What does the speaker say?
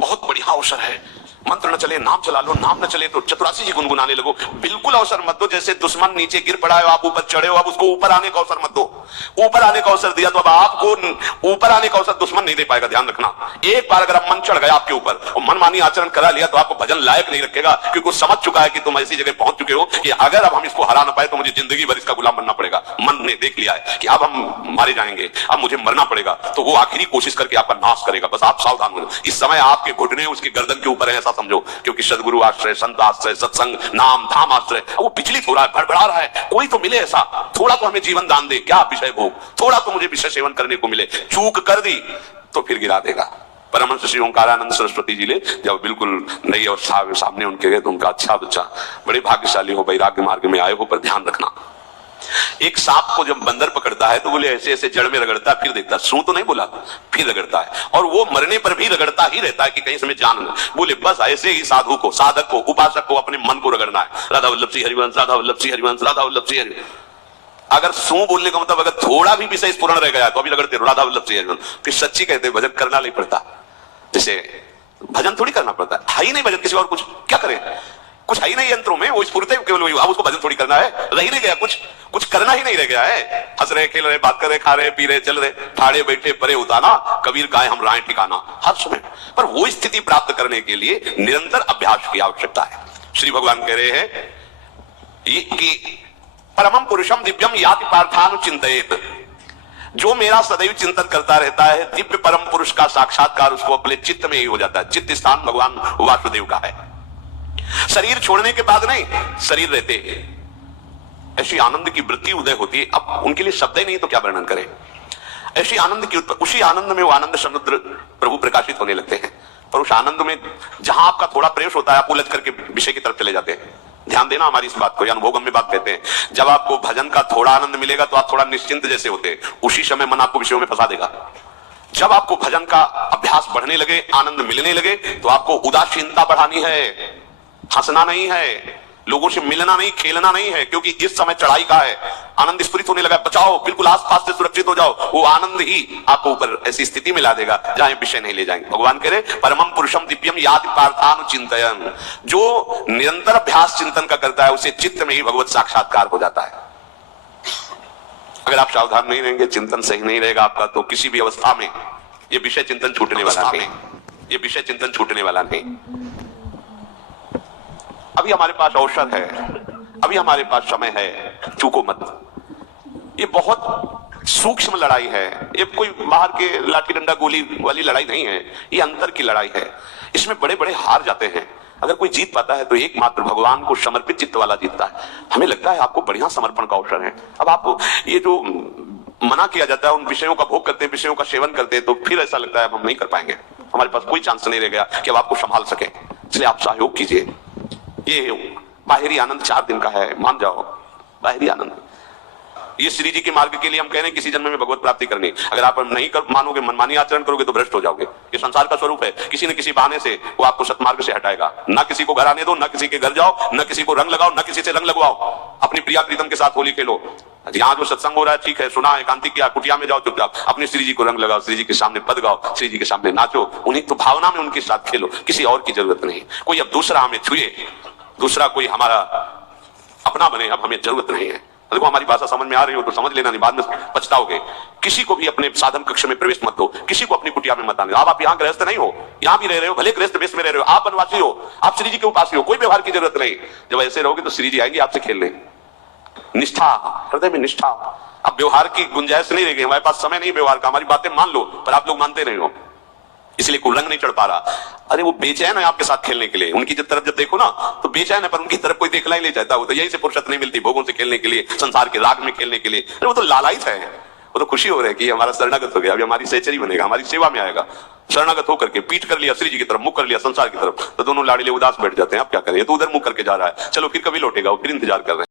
बहुत बढ़िया अवसर है। मंत्र न चले नाम चला लो, नाम न चले तो चतुरासी जी गुनगुनाने लगो। बिल्कुल अवसर मत दो जैसे दुश्मन नीचे गिर पड़ा है, आप ऊपर चढ़े हो, अब उसको ऊपर आने का अवसर मत दो। ऊपर आने का अवसर दिया तो अब आपको ऊपर आने का अवसर दुश्मन नहीं दे पाएगा। ध्यान रखना, एक बार अगर मन चढ़ गया आपके ऊपर और मनमानी आचरण करा लिया तो आपको भजन लायक नहीं रखेगा, क्योंकि वो समझ चुका है कि तुम ऐसी जगह पहुंच चुके हो कि अगर अब हम इसको हरा ना पाए तो मुझे जिंदगी भर इसका गुलाम बनना पड़ेगा। मन ने देख लिया है कि अब हम मारे जाएंगे, अब मुझे मरना पड़ेगा, तो वो आखिरी कोशिश करके आपका नाश करेगा। बस आप सावधान हो। इस समय आपके घुटने उसकी गर्दन के ऊपर है, ऐसा समझो, क्योंकि सदगुरु आश्रय, संत आश्रय, सत्संग, नाम धाम आश्रय, वो विचलित हो रहा है, भड़बड़ा रहा है। कोई तो मिले ऐसा, थोड़ा तो हमें जीवन दान दे, क्या विषय भोग, थोड़ा तो मुझे विषय सेवन करने को मिले। चूक कर दी तो फिर गिरा देगा। परमहंस श्री ओंकारानंद सरस्वती जी ले जब बिल्कुल नई और सामने उनके गए तो उनका, अच्छा बच्चा, बड़े भाग्यशाली हो, वैराग्य मार्ग में आए हो, पर ध्यान रखना, एक सांप को जब बंदर पकड़ता है तो बोले ऐसे ऐसे जड़ में रगड़ता है, फिर देखता, सू तो नहीं बोला, फिर रगड़ता है, और वो मरने पर भी रगड़ता ही रहता है कि कहीं समय जान ले। बोले बस ऐसे ही साधु को, साधक को, उपासक को अपने मन को रगड़ना है। राधा वल्लभ सिंह हरिवंश, राधा वल्लभ सिंह हरिवंश, राधा वल्लभ सिंह हरिवंश। अगर सू बोलने का मतलब अगर थोड़ा भी विषय स्फुरण रह गया तो अभी रगड़ते राधा वल्लभ सिंह हरिवंश। फिर सच्ची कहते भजन करना नहीं पड़ता, जैसे भजन थोड़ी करना पड़ता है ही नहीं भजन, किसी और कुछ क्या करें, कुछ है ही नहीं यंत्रों में, वो स्फुरते केवल वही, अब उसको भजन थोड़ी करना है, रह ही नहीं गया, कुछ करना ही नहीं रह गया है। हंस रहे, खेल रहे, बात कर रहे, खा रहे, पी रहे, चल रहे, ठाड़े बैठे परे उताना, कबीर गाए हम राय ठिकाना, हर समय। पर वो स्थिति प्राप्त करने के लिए निरंतर अभ्यास की आवश्यकता है। श्री भगवान कह रहे हैं कि परमं पुरुषम दिव्यम याति पार्थानुचिंतयेत, जो मेरा सदैव चिंतन करता रहता है, दिव्य परम पुरुष का साक्षात्कार उसको अपने चित्त में ही हो जाता है। चित्त स्थान भगवान वासुदेव का है। शरीर छोड़ने के बाद नहीं, शरीर रहते ऐसी आनंद की वृत्ति उदय होती है। अब उनके लिए शब्द ही नहीं तो क्या वर्णन करें, ऐसी आनंद की, उसी आनंद में वो आनंद समुद्र प्रभु प्रकाशित होने लगते हैं। पर उस आनंद में जहां आपका थोड़ा प्रवेश होता है, आप उलझ करके विषय की तरफ चले जाते हैं। ध्यान देना हमारी इस बात को, अनुभवगम्य बात कहते हैं। जब आपको भजन का थोड़ा आनंद मिलेगा तो आप थोड़ा निश्चिंत जैसे होते हैं, उसी समय मन आपको विषयों में फंसा देगा। जब आपको भजन का अभ्यास बढ़ने लगे, आनंद मिलने लगे, तो आपको उदासीनता बढ़ानी है, हंसना नहीं है, लोगों से मिलना नहीं, खेलना नहीं है, क्योंकि इस समय चढ़ाई का है। आनंद स्फुरित होने लगा, बचाओ, बिल्कुल आसपास से सुरक्षित हो जाओ। वो आनंद ही आपको ऊपर ऐसी स्थिति में ला देगा जहां विषय नहीं ले जाएंगे। भगवान कह रहे परमं पुरुषम दिव्यम याति पार्थानुचिंतयन्, जो निरंतर अभ्यास चिंतन का करता है उसे चित्त में ही भगवत साक्षात्कार हो जाता है। अगर आप सावधान नहीं रहेंगे, चिंतन सही नहीं रहेगा आपका, तो किसी भी अवस्था में ये विषय चिंतन छूटने वाला नहीं, ये विषय चिंतन छूटने वाला नहीं। अभी हमारे पास अवसर है, अभी हमारे पास समय है, चूको मत। ये बहुत सूक्ष्म लड़ाई है, ये कोई बाहर के लाठी डंडा गोली वाली लड़ाई नहीं है, ये अंतर की लड़ाई है। इसमें बड़े बड़े हार जाते हैं। अगर कोई जीत पाता है तो एकमात्र भगवान को समर्पित चित्त वाला जीतता है। हमें लगता है आपको बढ़िया समर्पण का अवसर है। अब आपको ये जो मना किया जाता है, उन विषयों का भोग करते हैं, विषयों का सेवन करते हैं, तो फिर ऐसा लगता है अब हम नहीं कर पाएंगे, हमारे पास कोई चांस नहीं रह गया कि अब आपको संभाल सके। इसलिए आप सहयोग कीजिए। ये बाहरी आनंद 4 दिन का है, मान जाओ, बाहरी आनंद। ये श्री जी के मार्ग के लिए हम कह रहे हैं किसी जन्म में भगवत प्राप्ति करनी। अगर आप नहीं कर मानोगे, मनमानी आचरण करोगे तो भ्रष्ट हो जाओगे। ये संसार का स्वरूप है, किसी न किसी बहाने से वो आपको सतमार्ग से हटाएगा। ना किसी को घर आने दो, ना किसी के घर जाओ, ना किसी को रंग लगाओ, ना किसी से रंग लगवाओ। अपनी प्रिया प्रीतम के साथ होली खेलो। यहाँ जो सत्संग हो रहा है ठीक है, सुना, एकांतिक किया, कुटिया में जाओ चुपचाप, अपने श्री जी को रंग लगाओ, श्री जी के सामने पद गाओ, श्री जी के सामने नाचो, उन्हीं तो भावना में उनके साथ खेलो, किसी और की जरूरत नहीं। कोई अब दूसरा हमें छुए, दूसरा कोई हमारा अपना बने, अब हमें जरूरत नहीं है। देखो हमारी भाषा समझ में आ रही हो तो समझ लेना, नहीं बाद में पछताओगे। किसी को भी अपने साधन कक्ष में प्रवेश मत दो, किसी को अपनी कुटिया में मत आने। आप यहाँ गृहस्थ नहीं हो, यहाँ भी रह रहे हो, भले गृहस्थ वेश में रह रहे हो, आप वनवासी हो, आप श्री जी के उपासी हो, कोई व्यवहार की जरूरत नहीं। जब ऐसे रहोगे तो श्री जी आएंगे आपसे खेलने। निष्ठा, हृदय में निष्ठा। अब व्यवहार की गुंजाइश नहीं रह गई, हमारे पास समय नहीं व्यवहार का। हमारी बातें मान लो, पर आप लोग मानते नहीं हो, इसलिए कोई रंग नहीं चढ़ पा रहा। अरे वो बेचैन है आपके साथ खेलने के लिए, उनकी तरफ जब देखो ना तो बेचैन है, पर उनकी तरफ कोई देखना ही नहीं चाहता। वो तो यही से फुर्सत नहीं मिलती भोगों से खेलने के लिए, संसार के राग में खेलने के लिए। अरे वो तो लालायित है, वो तो खुशी हो रही है कि हमारा शरणागत हो गया, अभी हमारी सहचरी बनेगा, हमारी सेवा में आएगा। शरणागत होकर के पीठ कर लिया श्री जी की तरफ, मुख कर लिया संसार की तरफ, तो दोनों लाड़िले उदास बैठ जाते हैं। अब क्या करें, ये तो उधर मुख करके जा रहा है, चलो फिर कभी लौटेगा, वो फिर इंतजार कर रहे हैं।